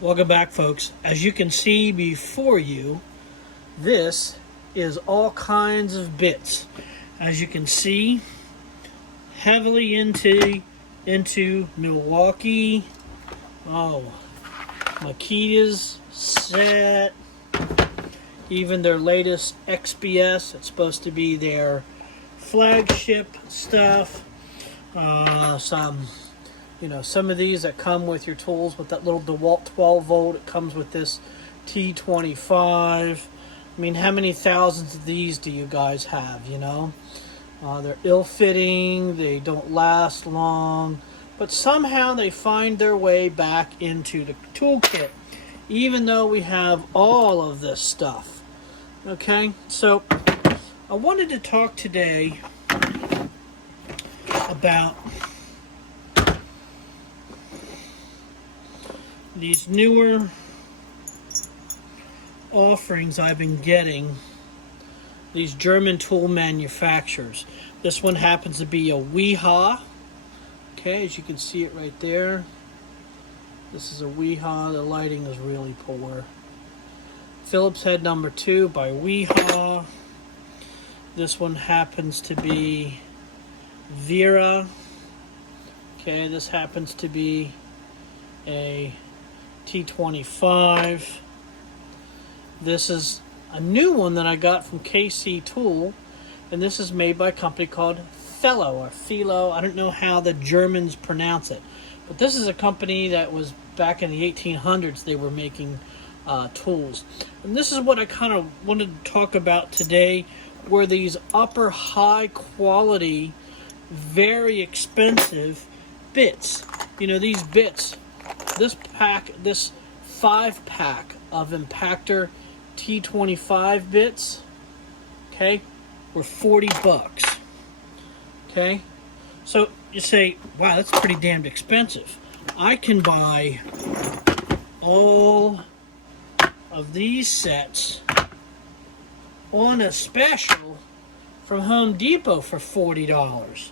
Welcome back, folks. As you can see before you, this is all kinds of bits. As you can see, heavily into Milwaukee. Oh, Makita's set. Even their latest XBS. It's supposed to be their flagship stuff. Some of these that come with your tools with that little DeWalt 12 volt. It comes with this T25. I mean, how many thousands of these do you guys have, They're ill-fitting. They don't last long. But somehow they find their way back into the toolkit, even though we have all of this stuff. Okay, so I wanted to talk today about these newer offerings I've been getting, these German tool manufacturers. This one happens to be a Wiha. Okay, as you can see it right there. This is a Wiha. The lighting is really poor. Phillips head number 2 by Wiha. This one happens to be Wera. Okay, this happens to be a T25. This is a new one that I got from KC Tool, and this is made by a company called Felo or Felo. I don't know how the Germans pronounce it, but this is a company that was back in the 1800s. They were making tools, and this is what I kind of wanted to talk about today, were these upper high quality, very expensive bits. These bits, this 5-pack of Impactor T25 bits, okay, were $40. Okay, so you say, wow, that's pretty damned expensive. I can buy all of these sets on a special from Home Depot for $40.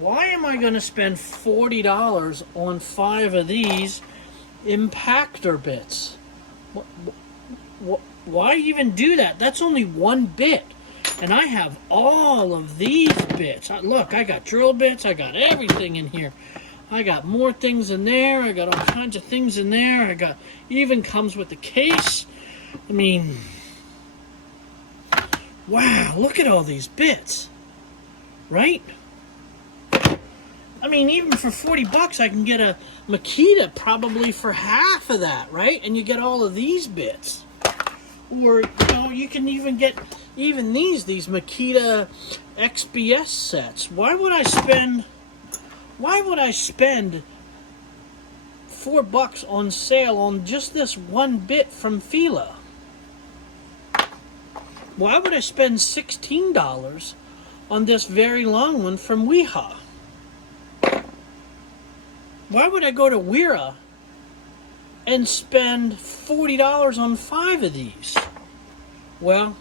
Why am I going to spend $40 on 5 of these Impactor bits? Why even do that? That's only one bit. And I have all of these bits. Look, I got drill bits. I got everything in here. I got more things in there. I got all kinds of things in there. Even comes with the case. I mean, wow, look at all these bits. Right? I mean, even for $40, I can get a Makita probably for half of that, right? And you get all of these bits. Or, you can even get these Makita XBS sets. Why would I spend $4 on sale on just this one bit from Felo? Why would I spend $16 on this very long one from Wiha? Why would I go to Wera and spend $40 on 5 of these? Well,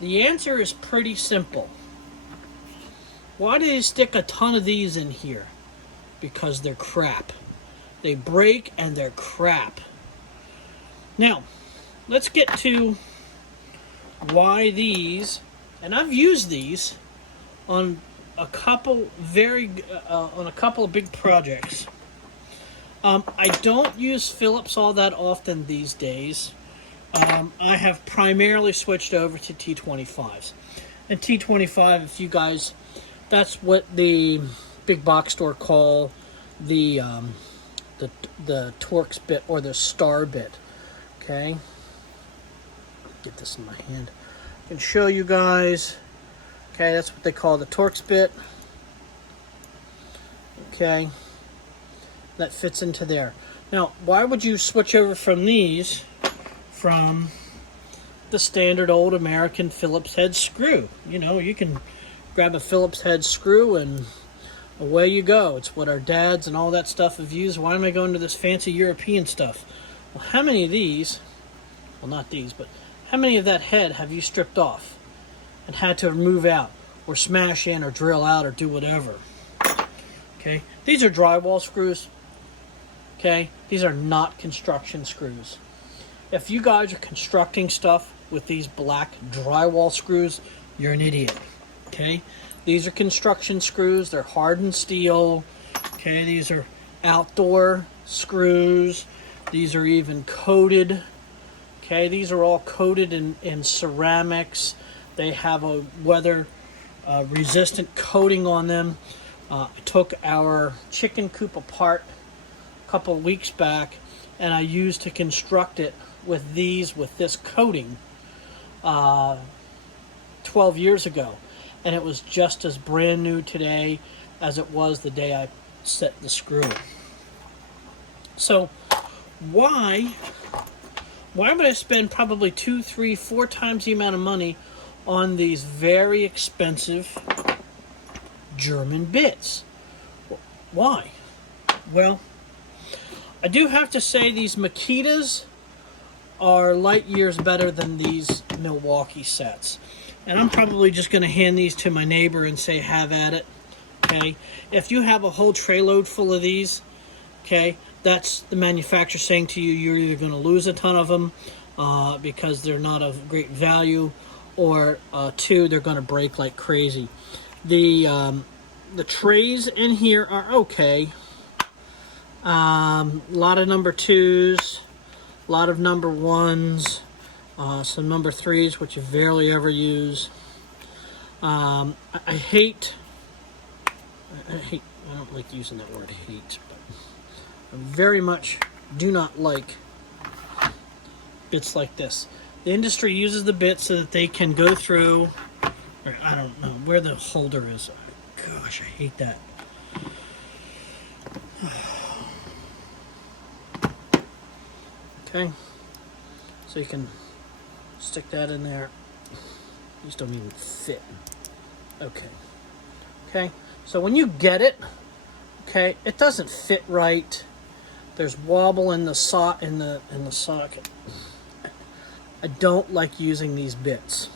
the answer is pretty simple. Why do they stick a ton of these in here? Because they're crap. They break and they're crap. Now, let's get to why these, and I've used these on a couple of big projects. I don't use Phillips all that often these days. I have primarily switched over to T25s. And T25, if you guys, that's what the big box store call the Torx bit or the star bit. Okay, get this in my hand. I can show you guys. Okay, that's what they call the Torx bit. Okay. That fits into there. Now, why would you switch over from these from the standard old American Phillips head screw? You can grab a Phillips head screw and away you go. It's what our dads and all that stuff have used. Why am I going to this fancy European stuff? Well, how many of these, well, not these, but how many of that head have you stripped off and had to remove out or smash in or drill out or do whatever? Okay, these are drywall screws. Okay, these are not construction screws. If you guys are constructing stuff with these black drywall screws, you're an idiot. Okay, these are construction screws. They're hardened steel. Okay, these are outdoor screws. These are even coated. Okay, these are all coated in ceramics. They have a weather resistant coating on them. I took our chicken coop apart a couple of weeks back, and I used to construct it with this coating 12 years ago, and it was just as brand new today as it was the day I set the screw. So why would I spend probably 2, 3, 4 times the amount of money on these very expensive German bits? Why? Well, I do have to say these Makitas are light years better than these Milwaukee sets. And I'm probably just going to hand these to my neighbor and say, have at it. Okay? If you have a whole tray load full of these, okay, that's the manufacturer saying to you, you're either going to lose a ton of them because they're not of great value, or 2, they're going to break like crazy. The trays in here are okay. A lot of number 2s, a lot of number 1s, some number 3s, which you barely ever use. I don't like using that word hate, but I very much do not like bits like this. The industry uses the bits so that they can go through, or I don't know where the holder is. Gosh, I hate that. Okay, so you can stick that in there. These don't even fit. Okay, so when you get it, okay, it doesn't fit right. There's wobble in the socket. I don't like using these bits.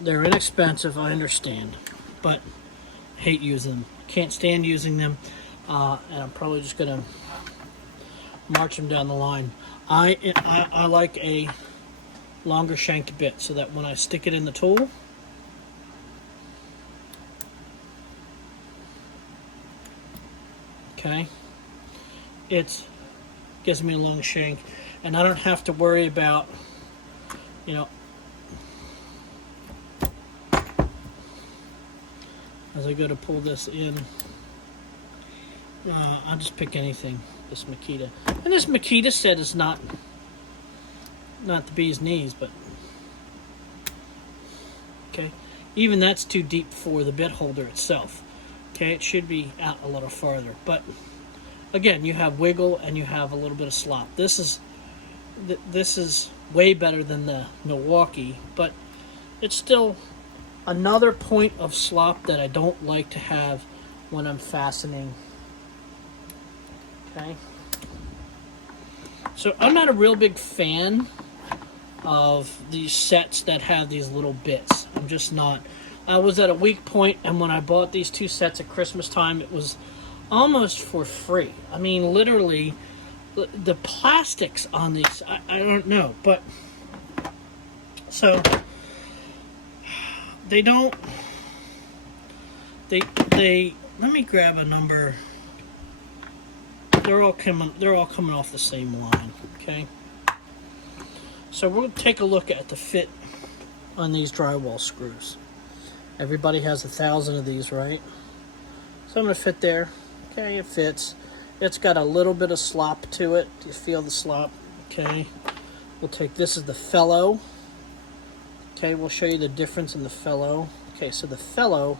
They're inexpensive, I understand, but I hate using them. Can't stand using them, and I'm probably just gonna march them down the line. I like a longer shanked bit so that when I stick it in the tool, okay, it gives me a long shank, and I don't have to worry about, as I go to pull this in. I'll just pick anything. This Makita, and this Makita set is not the bee's knees, but okay, even that's too deep for the bit holder itself. Okay, it should be out a little farther, but again, you have wiggle and you have a little bit of slop. This is way better than the Milwaukee, but it's still another point of slop that I don't like to have when I'm fastening. Okay, so I'm not a real big fan of these sets that have these little bits. I'm just not. I was at a weak point, and when I bought these 2 sets at Christmas time, it was almost for free. I mean, literally, the plastics on these, I don't know, but so they don't. They let me grab a number. They're all coming off the same line, okay? So we'll take a look at the fit on these drywall screws. Everybody has 1,000 of these, right? So I'm gonna fit there. Okay, it fits. It's got a little bit of slop to it. Do you feel the slop? Okay. We'll take, this is the Felo. Okay, we'll show you the difference in the Felo. Okay, so the Felo,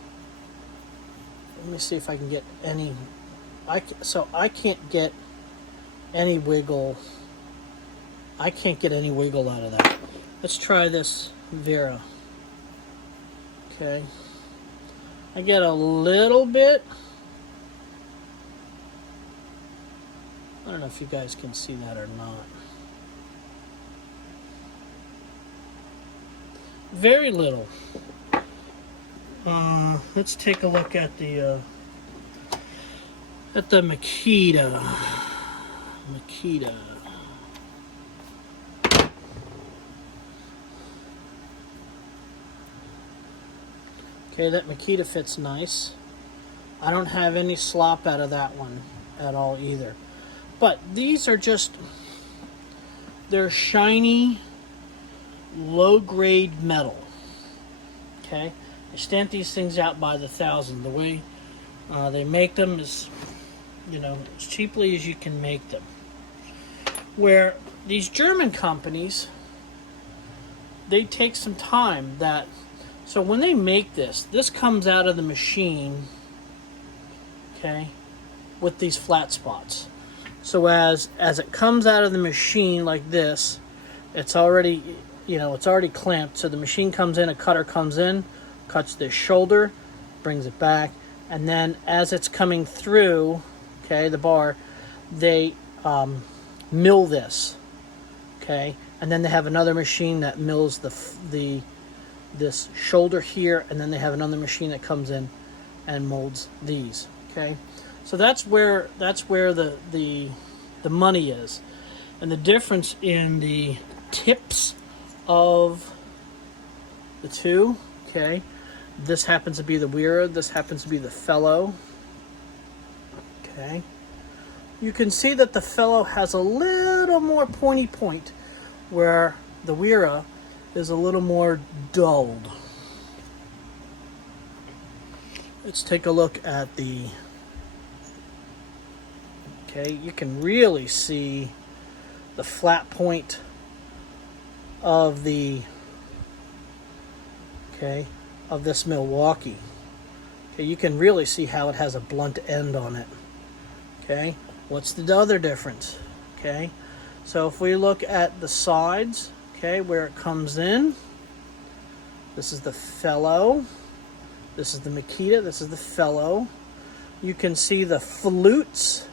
let me see if I can get any, I can't get any wiggle. I can't get any wiggle out of that. Let's try this Wera. Okay. I get a little bit. I don't know if you guys can see that or not. Very little. Let's take a look at the Makita. Makita. Okay, that Makita fits nice. I don't have any slop out of that one at all either. But these are just, they're shiny, low-grade metal. Okay, I stamp these things out by the thousand. The way they make them is, you know, as cheaply as you can make them. Where these German companies, they take some time that, so when they make this comes out of the machine, okay, with these flat spots. So as it comes out of the machine like this, it's already, you know, it's already clamped. So the machine comes in, a cutter comes in, cuts this shoulder, brings it back, and then as it's coming through, okay, the bar, they mill this, okay, and then they have another machine that mills this shoulder here, and then they have another machine that comes in and molds these. Okay, so that's where the money is, and the difference in the tips of the two. Okay, this happens to be the Wera, this happens to be the Felo. Okay, you can see that the Felo has a little more pointy point, where the Wera is a little more dulled. Let's take a look at the, okay, you can really see the flat point of the, okay, of this Milwaukee. Okay, you can really see how it has a blunt end on it. Okay, what's the other difference? Okay, so if we look at the sides, okay, where it comes in, this is the Felo, this is the Makita, this is the Felo. You can see the flutes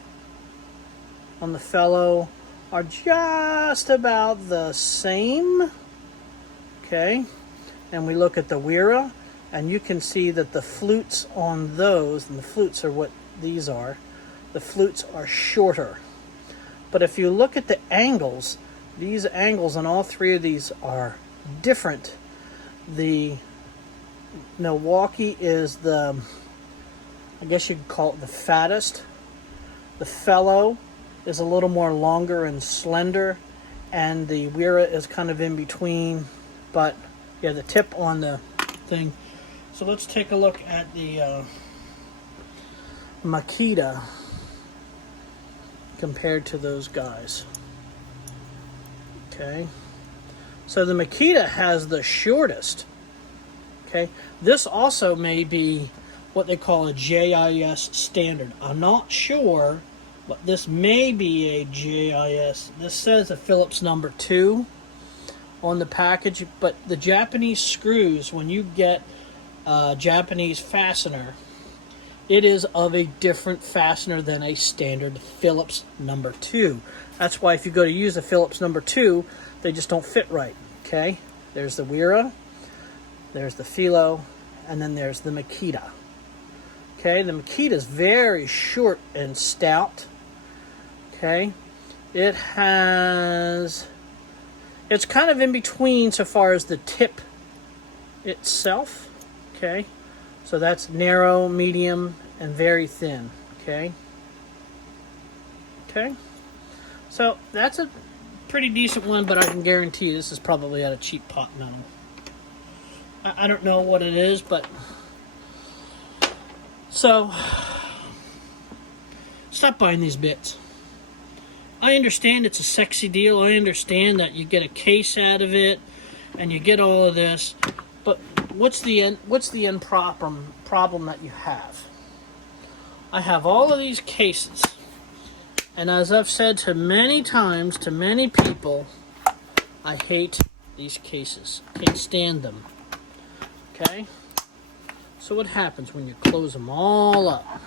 on the Felo are just about the same. Okay, and we look at the Wera, and you can see that the flutes on those, and the flutes are what these are, the flutes are shorter. But if you look at the angles, these angles on all three of these are different. The Milwaukee is the, I guess you could call it the fattest. The Felo is a little more longer and slender, and the Wera is kind of in between. But yeah, the tip on the thing. So let's take a look at the Makita compared to those guys. Okay, so the Makita has the shortest. Okay, this also may be what they call a JIS standard. I'm not sure, but this may be a JIS. This says a Phillips number 2 on the package, but the Japanese screws, when you get a Japanese fastener, it is of a different fastener than a standard Phillips number 2. That's why if you go to use a Phillips number 2, they just don't fit right. Okay, there's the Wera, there's the Felo, and then there's the Makita. Okay, the Makita is very short and stout. Okay, it's kind of in between so far as the tip itself. Okay, so that's narrow, medium, and very thin. Okay. Okay. So that's a pretty decent one, but I can guarantee you this is probably at a cheap pot metal. I don't know what it is, but so stop buying these bits. I understand it's a sexy deal. I understand that you get a case out of it and you get all of this, but what's the end problem that you have? I have all of these cases, and as I've said to many times to many people, I hate these cases. Can't stand them. Okay? So what happens when you close them all up?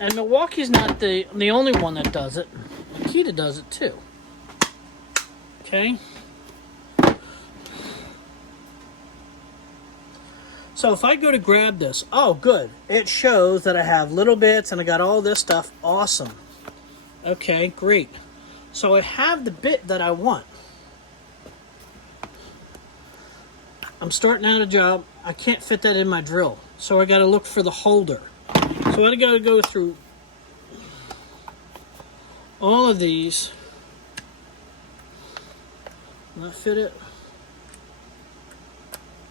And Milwaukee's not the only one that does it. Makita does it too. Okay? So if I go to grab this, oh good, it shows that I have little bits and I got all this stuff. Awesome. Okay, great. So I have the bit that I want. I'm starting out a job. I can't fit that in my drill, so I got to look for the holder. So I got to go through all of these. Not fit it.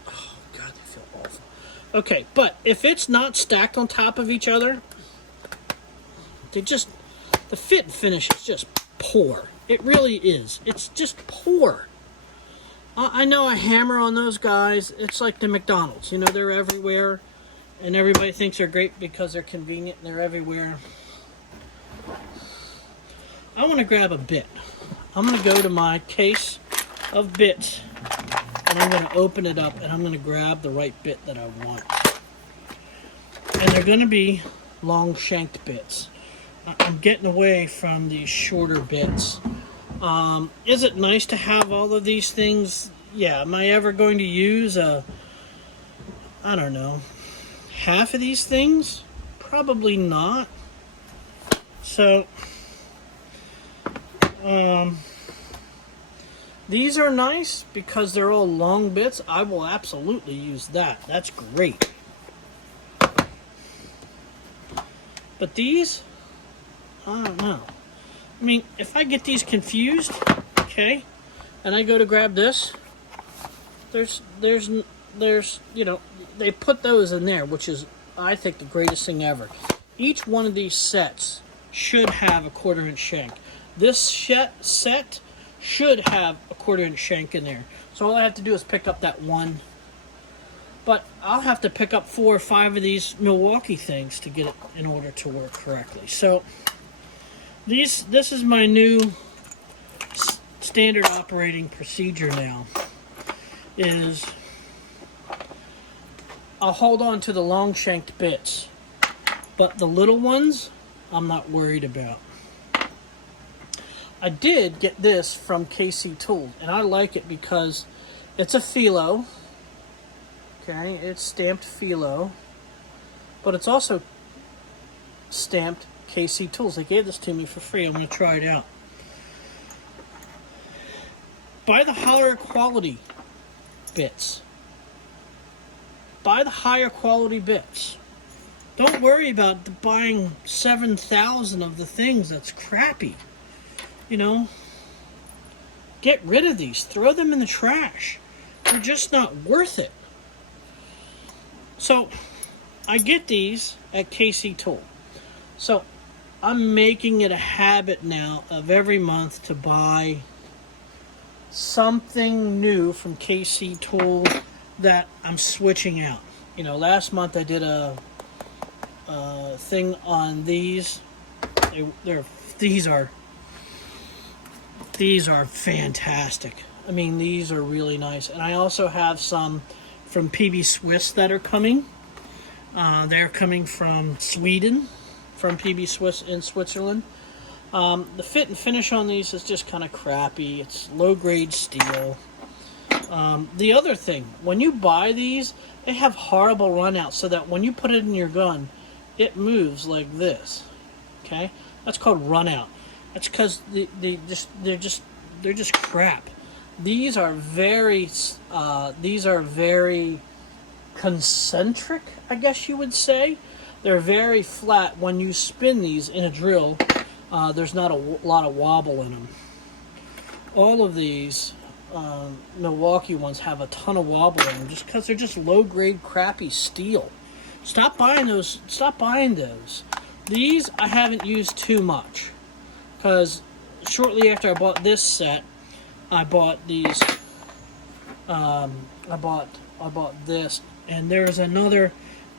Oh God, they feel awful. Okay, but if it's not stacked on top of each other, the fit and finish is just poor. It really is. It's just poor. I know I hammer on those guys. It's like the McDonald's. You know, they're everywhere. And everybody thinks they're great because they're convenient and they're everywhere. I want to grab a bit. I'm going to go to my case of bits. And I'm going to open it up and I'm going to grab the right bit that I want. And they're going to be long shanked bits. I'm getting away from these shorter bits. Is it nice to have all of these things? Yeah. Am I ever going to use I don't know, half of these things? Probably not. So, these are nice because they're all long bits. I will absolutely use that. That's great. But these, I don't know. I mean, if I get these confused, okay, and I go to grab this, there's, you know, they put those in there, which is, I think, the greatest thing ever. Each one of these sets should have a 1/4 inch shank. This set should have a 1/4 inch shank in there. So all I have to do is pick up that one. But I'll have to pick up 4 or 5 of these Milwaukee things to get it in order to work correctly. So this is my new standard operating procedure now. Is I'll hold on to the long shanked bits, but the little ones I'm not worried about. I did get this from KC Tools, and I like it because it's a Felo. Okay, it's stamped Felo, but it's also stamped KC Tools. They gave this to me for free. I'm going to try it out. Buy the higher quality bits. Buy the higher quality bits. Don't worry about buying 7,000 of the things that's crappy. You know, get rid of these. Throw them in the trash. They're just not worth it. So, I get these at KC Tool. So, I'm making it a habit now of every month to buy something new from KC Tool that I'm switching out. You know, last month I did a thing on these. These are fantastic. I mean, these are really nice. And I also have some from PB Swiss that are coming. They're coming from Sweden, from PB Swiss in Switzerland. The fit and finish on these is just kind of crappy. It's low-grade steel. The other thing, when you buy these, they have horrible runouts so that when you put it in your gun, it moves like this. Okay, that's called runout. That's because they're just crap. These are very concentric, I guess you would say. They're very flat. When you spin these in a drill, there's not a lot of wobble in them. All of these Milwaukee ones have a ton of wobble in them just because they're just low-grade, crappy steel. Stop buying those. Stop buying those. These I haven't used too much because shortly after I bought this set, I bought these. I bought this, and there's another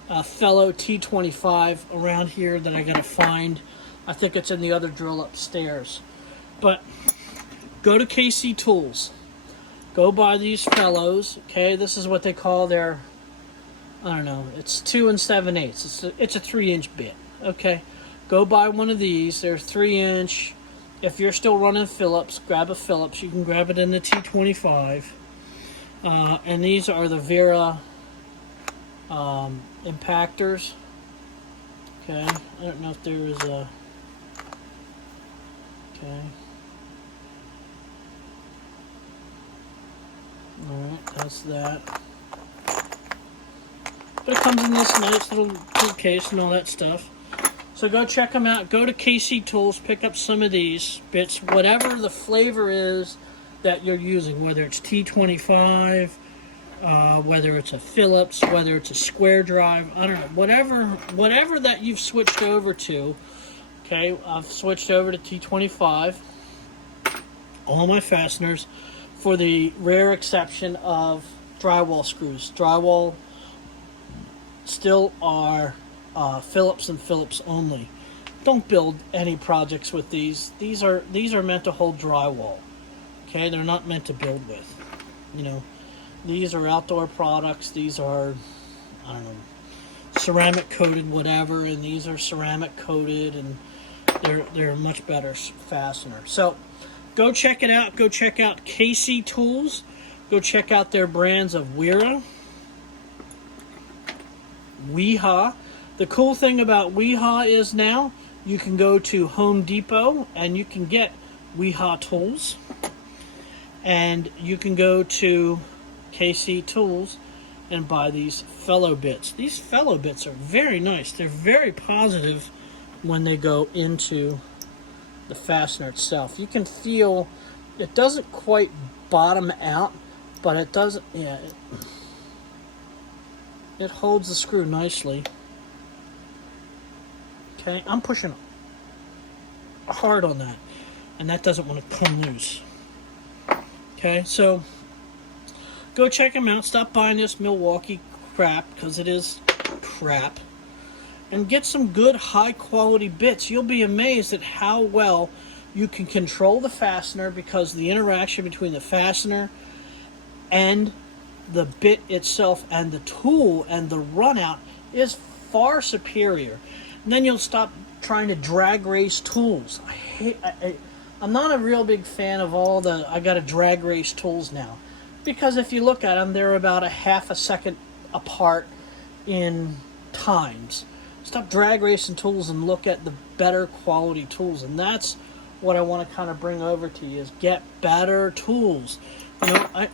Felo T25 around here that I gotta find. I think it's in the other drill upstairs. But go to KC Tools. Go buy these Felos. Okay, this is what they call their, I don't know, it's 2 7/8. It's a 3-inch bit. Okay, go buy one of these. They're 3-inch. If you're still running Phillips, grab a Phillips. You can grab it in the T25. And these are the Wera impactors. Okay, I don't know if there is a. Okay. Alright, that's that. But it comes in this nice little case and all that stuff. So go check them out. Go to KC Tools, pick up some of these bits, whatever the flavor is that you're using, whether it's T25, whether it's a Phillips, whether it's a square drive, I don't know, whatever that you've switched over to. Okay, I've switched over to T25, all my fasteners, for the rare exception of drywall screws. Drywall still are Phillips and Phillips only. Don't build any projects with these. These are meant to hold drywall. Okay, they're not meant to build with. You know, these are outdoor products. These are, I don't know, ceramic coated whatever, and these are ceramic coated, and they're much better fastener. So go check it out. Go check out KC Tools. Go check out their brands of Wera, Wiha. The cool thing about Wiha is now you can go to Home Depot and you can get Wiha tools, and you can go to KC Tools and buy these Felo bits. These Felo bits are very nice. They're very positive when they go into the fastener itself. You can feel it doesn't quite bottom out, but it doesn't. Yeah, it holds the screw nicely. Okay, I'm pushing hard on that, and that doesn't want to come loose. Okay, so go check them out. Stop buying this Milwaukee crap, because it is crap, and get some good high quality bits. You'll be amazed at how well you can control the fastener, because the interaction between the fastener and the bit itself and the tool and the run out is far superior. And then you'll stop trying to drag race tools. I'm not a real big fan of all the I got to drag race tools now, because if you look at them, they're about a half a second apart in times. Stop drag racing tools and look at the better quality tools, and that's what I want to kind of bring over to you, is get better tools. You know,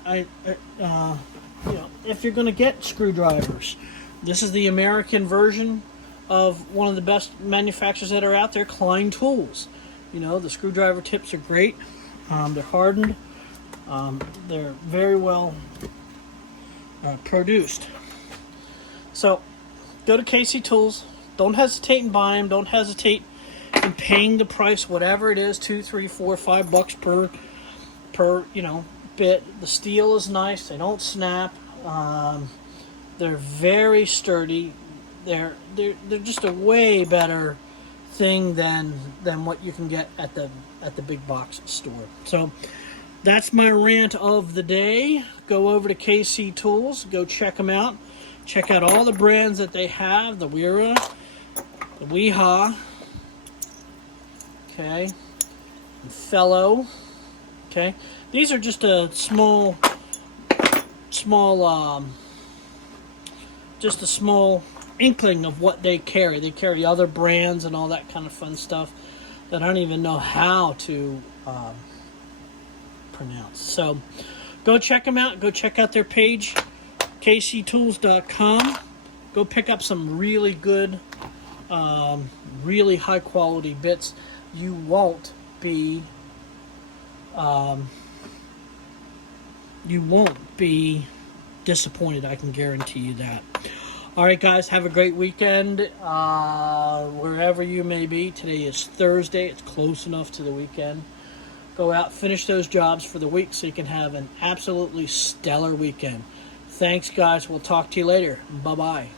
you know, if you're going to get screwdrivers, this is the American version of one of the best manufacturers that are out there, Klein Tools. You know, the screwdriver tips are great. They're hardened. They're very well produced. So go to KC Tools. Don't hesitate in buying them. Don't hesitate in paying the price, whatever it is, $2, $3, $4, $5 per you know bit. The steel is nice. They don't snap. They're very sturdy. They're just a way better thing than what you can get at the big box store. So that's my rant of the day. Go over to KC Tools. Go check them out. Check out all the brands that they have. The Wera, the Wiha, okay, and Felo. Okay, these are just a small inkling of what they carry. They carry other brands and all that kind of fun stuff that I don't even know how to pronounce. So go check them out. Go check out their page, kctools.com. Go pick up some really good, really high quality bits. You won't be disappointed. I can guarantee you that. All right, guys, have a great weekend wherever you may be. Today is Thursday. It's close enough to the weekend. Go out, finish those jobs for the week so you can have an absolutely stellar weekend. Thanks, guys. We'll talk to you later. Bye-bye.